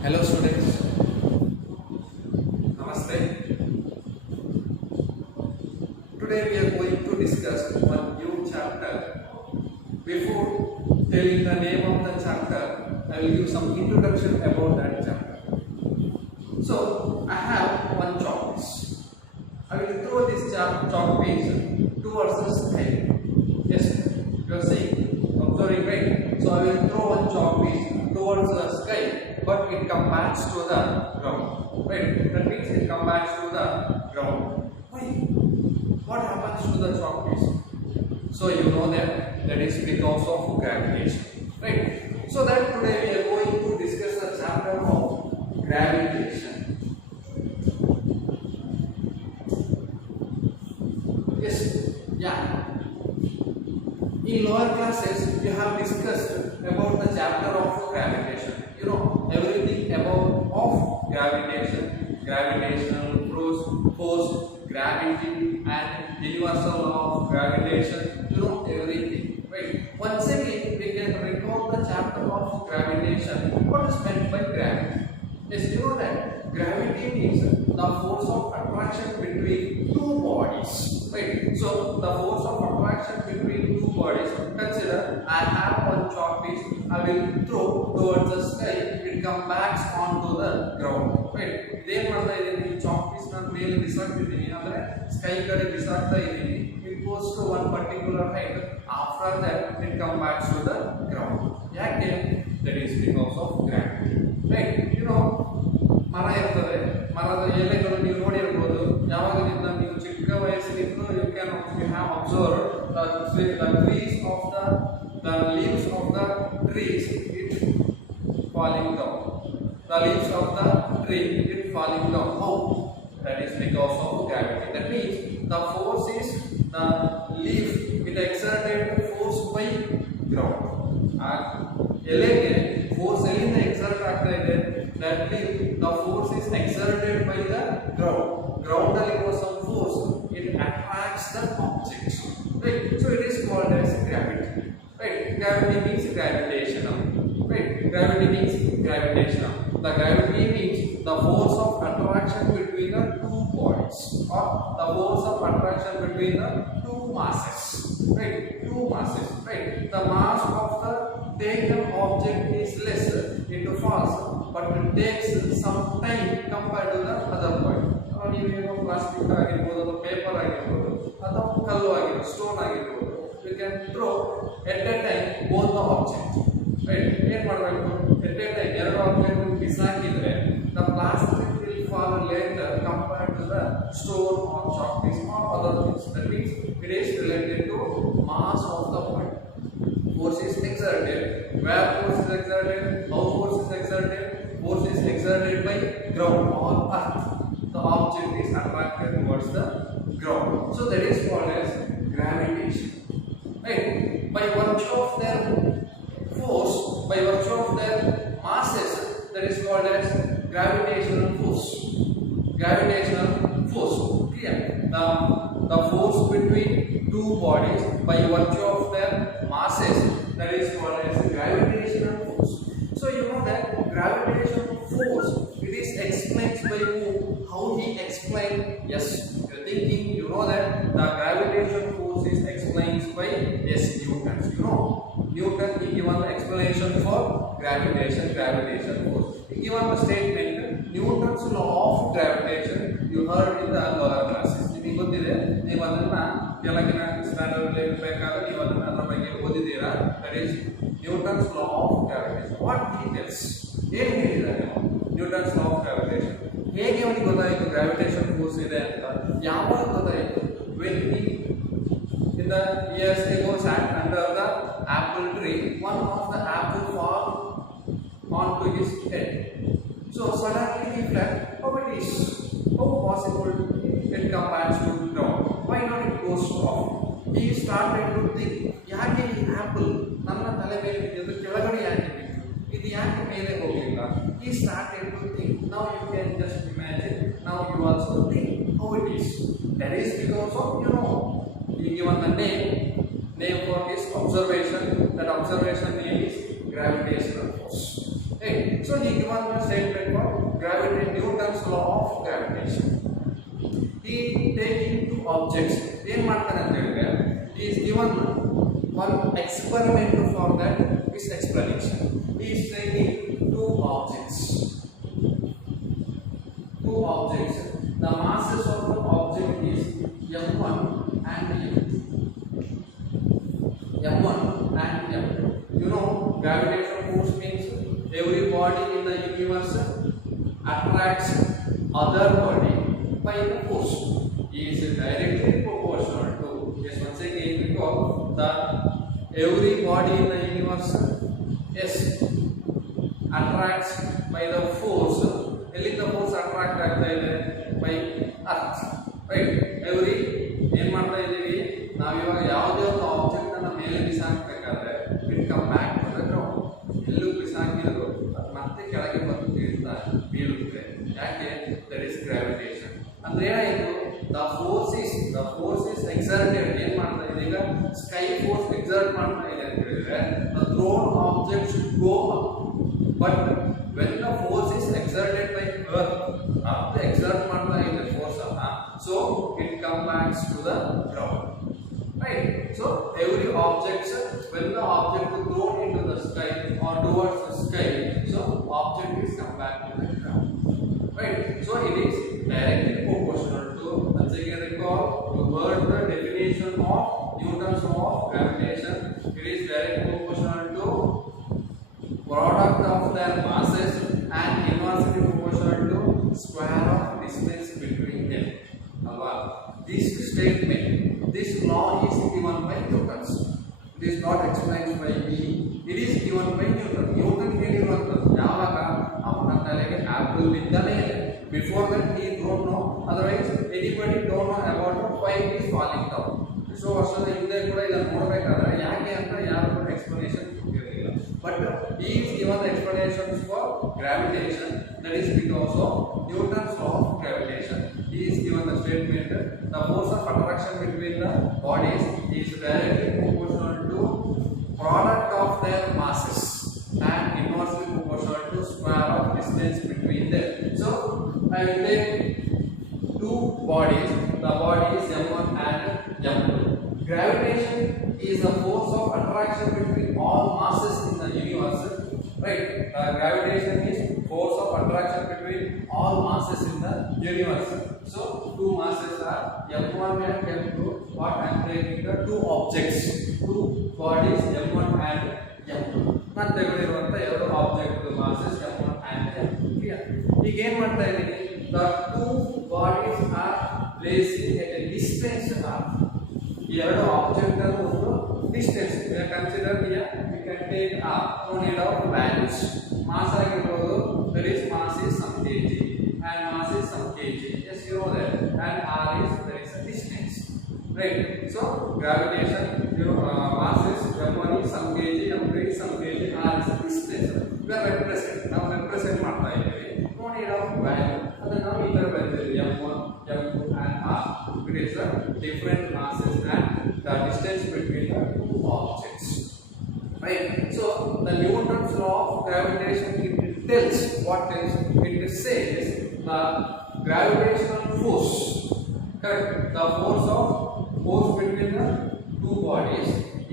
Hello students, Namaste. Today we are going to discuss one new chapter. Before telling the name of the chapter, I will give some introduction about that chapter. So I have one chalk piece. I will throw this chalk piece towards the sky. Yes, you are seeing, observing, right? So I will throw one chalk piece towards the sky, but it comes back to the ground. Right? That means it comes back to the ground. Why? What happens to the chalk piece? So you know that is because of gravitation. Right? So that today we are going to discuss the chapter of gravitation. Yes, yeah. In lower classes, we have discussed about the chapter of gravitation. You know everything about of gravitation, gravitational force, gravity, and universal law of gravitation. You know everything, right? Once again, we can recall the chapter of gravitation. What is meant by gravity? Yes, you know that gravity means the force of attraction between two bodies, right? So the force of attraction between two bodies. Consider I have one chalk piece. I will throw towards the sky. It comes back onto the ground, right? They want the chalk piece not really bisaagtidini andre sky kade bisaagta idini. It goes to one particular height. After that, it comes back to the ground. Yake that is because of gravity, right? You know. ಮರ ಇರ್ತದೆ, ಮರದ ಎಲೆಗಳು ನೀವು ನೋಡಿರಬಹುದು. ಯಾವಾಗಲಿಂದ ನೀವು ಚಿಕ್ಕ ವಯಸ್ಸಿನಿಂದ you have observed the leaves of the trees it falling down. The leaves of the tree it falling down. How? That is because of gravity. That means the force is the leaf it exerted force by ground. ಎಲೆಗೆ force ಎಲ್ಲಿಂದ exert ಆಗ್ತಾ ಇದೆ? That leaf the force is exerted by the ground. Ground ಅಲ್ಲಿ ಇರುವ some force it attracts the object, right? So it is called as gravity, right? Gravity means gravitational, right? Gravity means gravitational. The gravity means the force of attraction between the two bodies, or the force of attraction between the two masses, right? Two masses, right? The mass of the taken object is less, it falls, but it takes some time compared to the other point. ನೀವು plastic ಆಗಿರ್ಬೋದು ಅಥವಾ paper ಆಗಿರ್ಬೋದು ಅಥವಾ ಕಲ್ಲು ಆಗಿರ್ಬೋದು stone ಆಗಿರ್ಬೋದು you can throw at a time both the object, right? ಏನು ಮಾಡಬೇಕು? ಎಟ್ ಎ ಟೈಮ್ ಎರಡು ಆಬ್ಜೆಕ್ಟ್ ಬಿಸಾಕಿದ್ರೆ the plastic will fall later compared to the stone or chalk piece or other things. That means it is related to mass of the point. Force is exerted. Where force is exerted? How force is exerted? Force is exerted by ground or earth. The object is attracted towards the ground. So that is called as gravitation, right? By virtue of their force, by virtue of their masses, that is called as gravitational force. Gravitational force. Clear? The force between two bodies by virtue of their masses, that is called as gravitational force. So you know that gravitational force it is explained by who? How he explained? Yes, you are thinking. You know that the gravitational force is explained by Newton. You know Newton he given the explanation for gravitation force. He given the statement Newton's law of gravitation. You heard in the lower classes. ನಿಮಗೆ ಗೊತ್ತಿದೆ, ನೀವು ಅದನ್ನ ಕೆಳಗಿನ standard level ಬೇಕಾದ್ರೆ ನೀವು ಅದನ್ನ ಅದರ ಬಗ್ಗೆ ಓದಿದ್ದೀರಾ. That is Newton's law of gravitation. What he tells? ಏನು ಹೇಳಿದ್ದಾರೆ ನ್ಯೂಟನ್ಸ್ law of gravitation? ಹೇಗೆ ಅವನಿಗೆ ಗೊತ್ತಾಯಿತು ಗ್ರಾವಿಟೇಷನ್ ಫೋರ್ಸ್ ಇದೆ ಅಂತ? ಯಾವಾಗ ಗೊತ್ತಾಯಿತು? When he in the years ago sat under the apple tree, one of the apple fall onto his head. So suddenly he felt, how it is? How possible it comes back to ground? Why not it goes off? He started to think, ಯಾಕೆ ಈ apple ನನ್ನ ತಲೆ ಮೇಲೆ ಬಿದ್ದು ಕೆಳಗಡೆ ಯಾಕೆ ಬಿತ್ತು? ಇದು ಯಾಕೆ ಮೇಲೆ ಹೋಗಲಿಲ್ಲ? He started to think. Now you can just imagine. Now you also think how it is. That is because of he given the name for his observation. That observation name is gravitational force. Right? So he given one statement called gravity, Newton's law of gravitation. He taking two objects. He is given one experiment for that his explanation. He is taking two objects. The masses of the object is M1 and M2. M1 and M2. You know, gravitational force means every body in the universe attracts other body by the force. It is directly proportional to. Yes, once again recall that every body in the universe is attracts by the force. Only the force attract by Earth. Right? Every ಏನು ಮಾಡ್ತಾ ಇದ್ದೀವಿ ನಾವು ಇವಾಗ ಯಾವುದೇ ಒಂದು object ಅನ್ನು ಮೇಲೆ ಬಿಸಾಕಬೇಕಾದ್ರೆ it come back to the ground. ಎಲ್ಲೂ ಬಿಸಾಕಿದ್ರು ಅದು ಮತ್ತೆ ಕೆಳಗೆ ಬಂದು ಬೀಳುತ್ತೆ. ಯಾಕೆ? That is gravitation. ಅಂದ್ರೆ ಏನಾಯಿತು? The force is exerted. ಏನು ಮಾಡ್ತಾ ಇದೆ ಈಗ? ಸ್ಕೈ ಫೋರ್ಸ್ ಎಕ್ಸರ್ಟ್ ಮಾಡ್ತಾ ಇದೆ ಅಂತ ಹೇಳಿದ್ರೆ the throne object should go up. But when the force is exerted by earth, after exert ಮಾಡ್ತಾ ಇದೆ force ಅನ್ನ, so it comes back to the ground. Right? So every object, when the object is thrown into the sky or towards the sky, so object is come back to the ground. Right? So it is directly proportional to. Once again recall, you heard the definition of Newton's law of gravitation. It is directly proportional to product of their masses and inversely proportional to square of distance between them. This statement, this law is given by Newton. It is not explained by me. It is given by Newton. Newton ಹೇಳಿರುವಂತದ್ದು ಯಾವಾಗ ಅವನ ತಲೆಗೆ apple ಬಿದ್ದ ಮೇಲೆ. Before that he don't know. Otherwise anybody don't know about why it is falling down. So ವರ್ಷದ ಹಿಂದೆ ಕೂಡ ಇದನ್ನು ನೋಡಬೇಕಾದ್ರೆ ಯಾಕೆ ಅಂತ ಯಾರು ಕೂಡ explanation ಕೊಟ್ಟಿರಲಿಲ್ಲ. But he is given explanations for gravitation. That is because of Newton's law of gravitation. He is given the statement: the force of attraction between the bodies is directly proportional to product of their masses and inversely proportional to square of distance between them. So I will take two bodies. The body is M1 and M2. Gravitation is the force of attraction between all masses in the universe. Right? Gravitation is force of attraction between all masses in the universe. So two masses are M1 and M2. What I am taking the two objects, two bodies M1 and M2. ನಾನು ತೆಗೆದಿರುವಂತ ಎರಡು object masses M1 and M2. ಈಗ ಏನು ಮಾಡ್ತಾ ಇದ್ದೀನಿ? The two bodies are placing at a distance of. ಈ ಎರಡು object ಅನ್ನು ಒಂದು distance consider we can take a unit of values. Mass ಆಗಿರಬಹುದು, there is mass is some kg and mass is some kg. Yes, you know that. And r is there is a distance. Right? So gravitation, mass is m1 is some kg, m2 is some kg, r is a distance. We are ನಾವು represent ಮಾಡ್ತಾ ಇದ್ದೀವಿ unit of value. ಅದನ್ನ ನಾವು ಈ ತರ ಬರೆದಿದ್ದೀವಿ m1, m2 and r. It is a different masses and the distance between the two objects. Right? So the Newton's law of gravitation, it tells what else? It says the gravitational force, correct? The force between the two bodies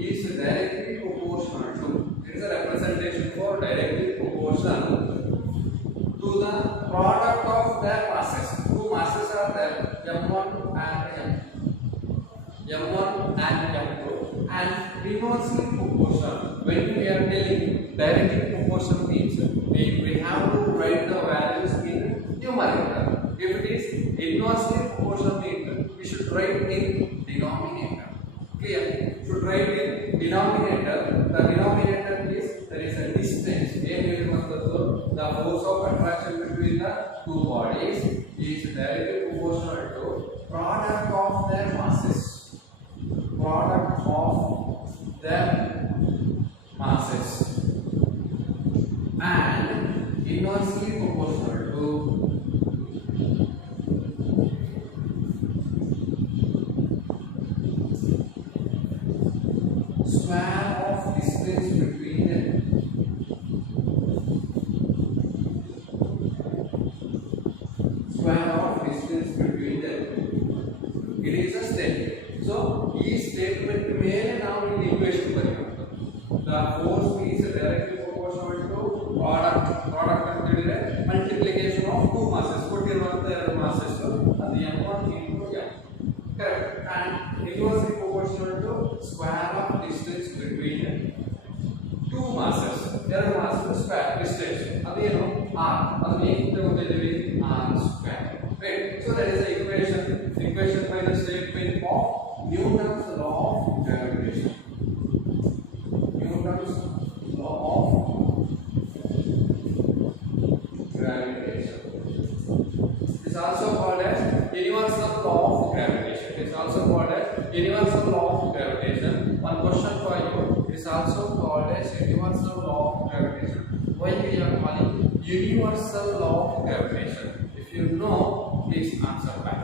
is directly proportional to. It is a representation for directly proportional to the product of their masses. Two masses are there, M1 and M2, and inversely proportional. When we are telling directly proportional means we have to write the values in numerator. If it is inversely proportional means we should write in denominator. Clear? Should write in denominator. The denominator is there is a distance. The force of attraction between the two bodies is directly proportional to product of their masses. Product of their masses and inversely proportional to square of distance between them. square of distance between them. It is a statement. So, this statement may now in equation. The force is directly proportional to product and multiplication of two masses. Put in one the masses. So, the m1 into m. Correct. And inversely proportional to square of distance between two masses. There are masses square distance. That is r. That is r square. Right. So that is the equation. Equation by the statement of Newton's law of gravitation. Newton's law of gravitation. It is also called as universal law of gravitation. It is also called as universal law of gravitation. One question for you. It is also called as universal law of gravitation. Why we are calling universal law of gravitation? If you know, please answer back.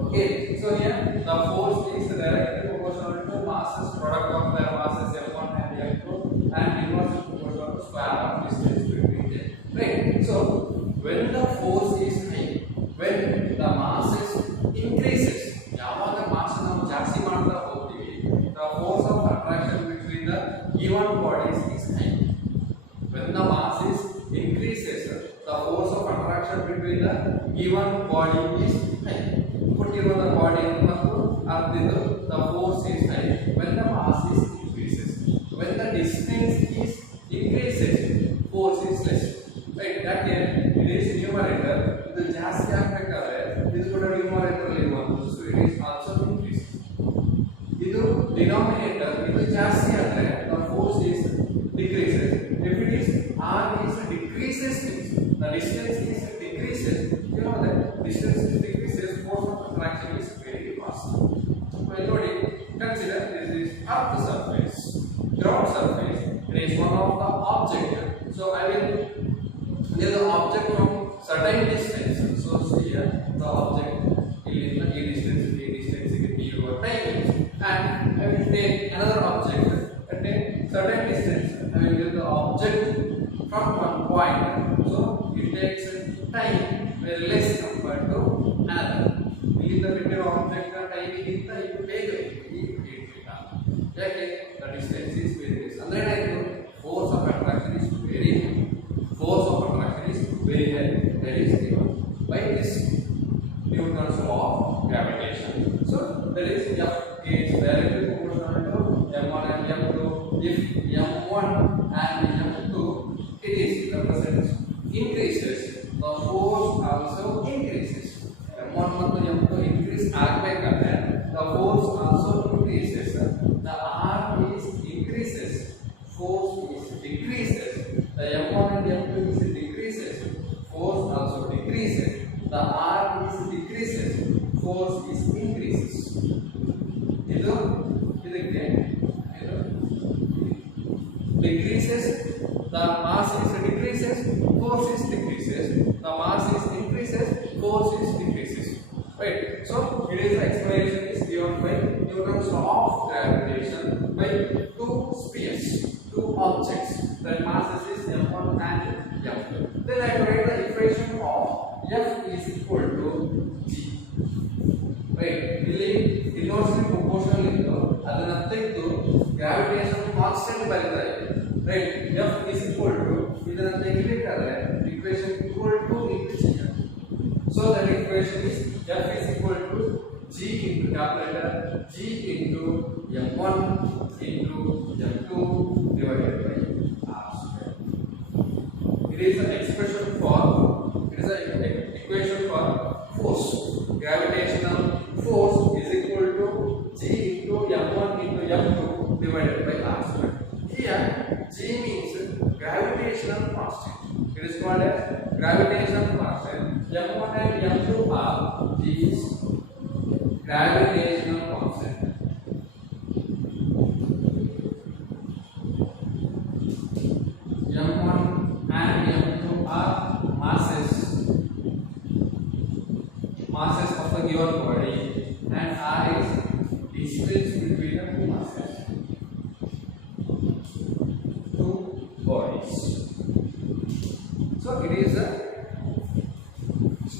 Okay, so here the force is directly proportional to masses, product of their masses m1 and m2, and inversely proportional to square of distance between them. Right. So when the force is high, when the masses increases, ಯಾವಾಗ mass ನಾವು ಜಾಸ್ತಿ ಮಾಡ್ತಾ ಹೋಗ್ತೀವಿ, the force of attraction between the given bodies is high. When the mass is increases, the force of attraction between the given body is high. Put in the body and the force is high. When the mass is increases, when the distance is increases, force is less. Right? That it is numerator. The ಜಾಸ್ತಿ ಆಗಬೇಕಾದ್ರೆ ಇದು ಕೂಡ numerator ಅಲ್ಲಿ ಇರುವಂತದ್ದು. So it is also increases. ಇದು denominator ಇದು ಜಾಸ್ತಿ ಆದರೆ the force is decreases. If it is r is decreases, the distance is decreases. You know that distance is decreases, force of attraction is very fast. Well, consider this is earth surface, ground surface. It is one of the object. So I will give the object from certain distance. So see here the object in the distance is your time, and I will take another object at a certain distance. I will give the object from one point. So it takes time very less compared to another. In the particular object, the time is the distance is very less. And then force of attraction is very high. Force of attraction is very high. That is given by this Newton's law of gravitation. So that is F is directly proportional to m1 and m2. If m1 and m2 it is represents increases, the force also increases. M1 and m2 increase ಆಗಬೇಕಾದ್ರೆ the force also increases. The r is increases, force is decreases. The m1 and m2 is decreases, force also decreases. The r is decreases, force is increases. ಇದು ಇದಕ್ಕೆ ಇದು decreases, the mass is decreases, force is decreases. The mass is increases, force is decreases. Right. So it is the explanation is given by Newton's law of gravitation by two spheres, two objects. The masses is m1 and m2. Then I write the equation of F is equal to g. Right. ಇಲ್ಲಿ inversely proportional ಇತ್ತು ಅದನ್ನ ತೆಗೆದು gravitation constant ಬರೀತಾ ಇದ್ದೀವಿ. Right. F is equal to ಇದನ್ನ ತೆಗಿಬೇಕಾದ್ರೆ equation equal to into g. So that equation is F is equal to g into calculator g into m1 into m2 divided by r square. It is an expression for equation for force. Gravitational force is equal to g into m1 into m2 divided by r square. Here g means gravitational constant. It is called as gravitational constant. M1 and M2 are these gravitational constant. M1 and M2 are masses of the given body, and R is distance between the two masses, two bodies. So it is a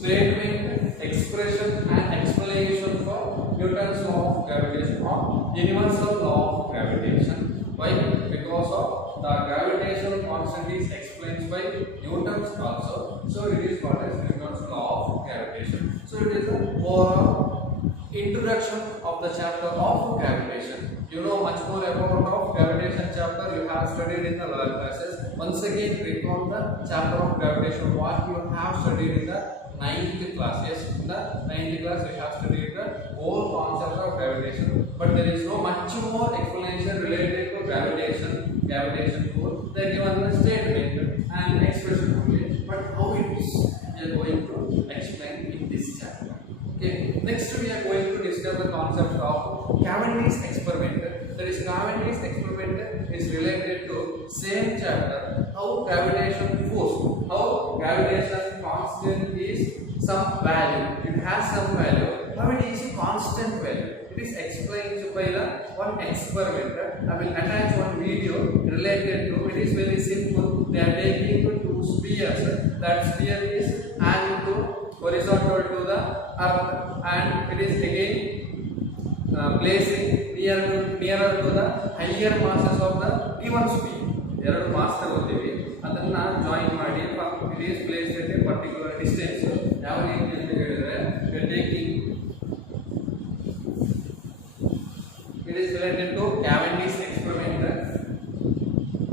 statement, expression and explanation for Newton's law of gravitation or universal law of gravitation. Why? Because of the gravitational constant is explained by Newton's also. So it is what is Newton's law of gravitation. So it is the overall introduction of the chapter of gravitation. You know much more about of gravitation chapter you have studied in the lower classes. Once again recall the chapter of gravitation what you have studied in the 9th class. Yes, in the 9th class we have studied the whole concept of gravitation, but there is no much more explanation related to gravitation force. They are given the statement and expression only, but how it is we are going to explain in this chapter. Okay, next we are going to discuss the concept of Cavendish's experiment. That is, Cavendish's experiment is related to same chapter, how gravitation force, how gravitation constant is some value, it has some value, how it is a constant value. It is explained by the one experiment. I will attach one video related to it. Is very simple. They are taking two spheres. That sphere is and to horizontal to the earth, and it is again placing nearer to the higher masses of the P1 sphere. ಎರಡು mass ತಗೋತೀವಿ, ಅದನ್ನ join ಮಾಡಿ it is placed at a particular distance. ಯಾವ ರೀತಿ ಅಂತ ಹೇಳಿದ್ರೆ it is related to Cavendish's experiment.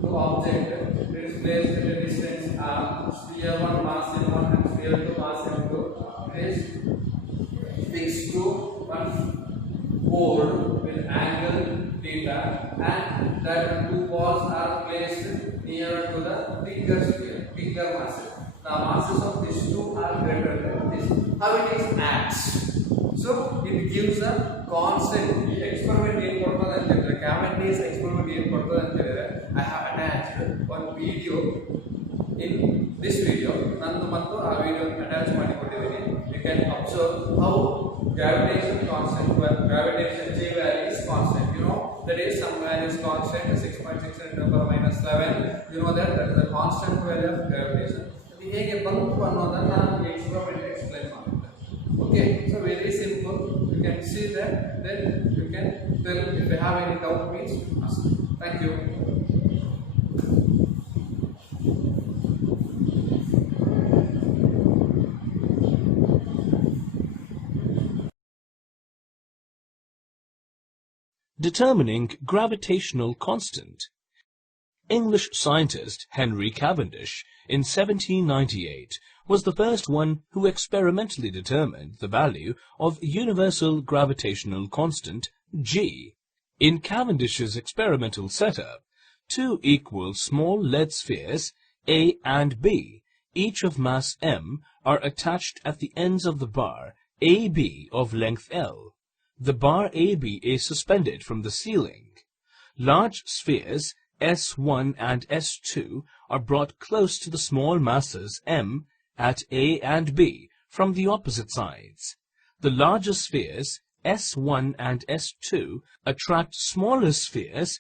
To object it is placed at a distance r, sphere 1 mass m1 and sphere 2 mass m2. It is fixed to one pole with angle theta, and that two balls are placed nearer to the bigger sphere, bigger masses. The masses of these two are greater than this. How it is acts? So it gives a constant. The experiment in Cavendish's experiment in I have attached one video in this video. Nandu mattu aa video attach ಮಾಡಿ ಕೊಟ್ಟಿದ್ದೀನಿ. You can observe how gravitation constant, gravitation G value is constant. You know that is some value is constant, 6.6 × 10⁻11. You know that is the constant value of gravitation. ಅದು ಹೇಗೆ ಬಂತು ಅನ್ನೋದನ್ನ ನಾನು experiment explain ಮಾಡ್ತೀನಿ. Okay, so very simple. You can see that, then you can tell if you have any doubt, please ask. Thank you. Determining gravitational constant. English scientist Henry Cavendish in 1798 was the first one who experimentally determined the value of universal gravitational constant G. In Cavendish's experimental setup, two equal small lead spheres A and B, each of mass m, are attached at the ends of the bar AB of length L. The bar AB is suspended from the ceiling. Large spheres S1 and S2 are brought close to the small masses m at A and B from the opposite sides. The larger spheres S1 and S2 attract smaller spheres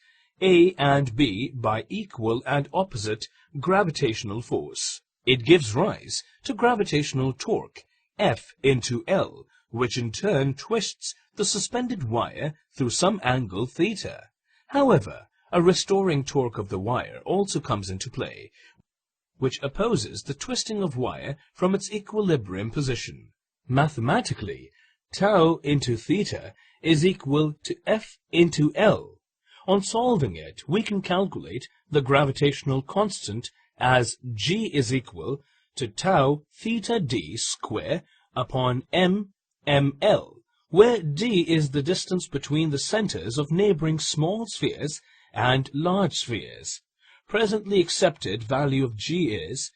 A and B by equal and opposite gravitational force. It gives rise to gravitational torque F into L, which in turn twists the suspended wire through some angle theta. However, a restoring torque of the wire also comes into play, which opposes the twisting of wire from its equilibrium position. Mathematically, tau into theta is equal to F into L. On solving it, we can calculate the gravitational constant as G is equal to tau theta d square upon ml, where d is the distance between the centers of neighboring small spheres and large spheres. Presently accepted value of G is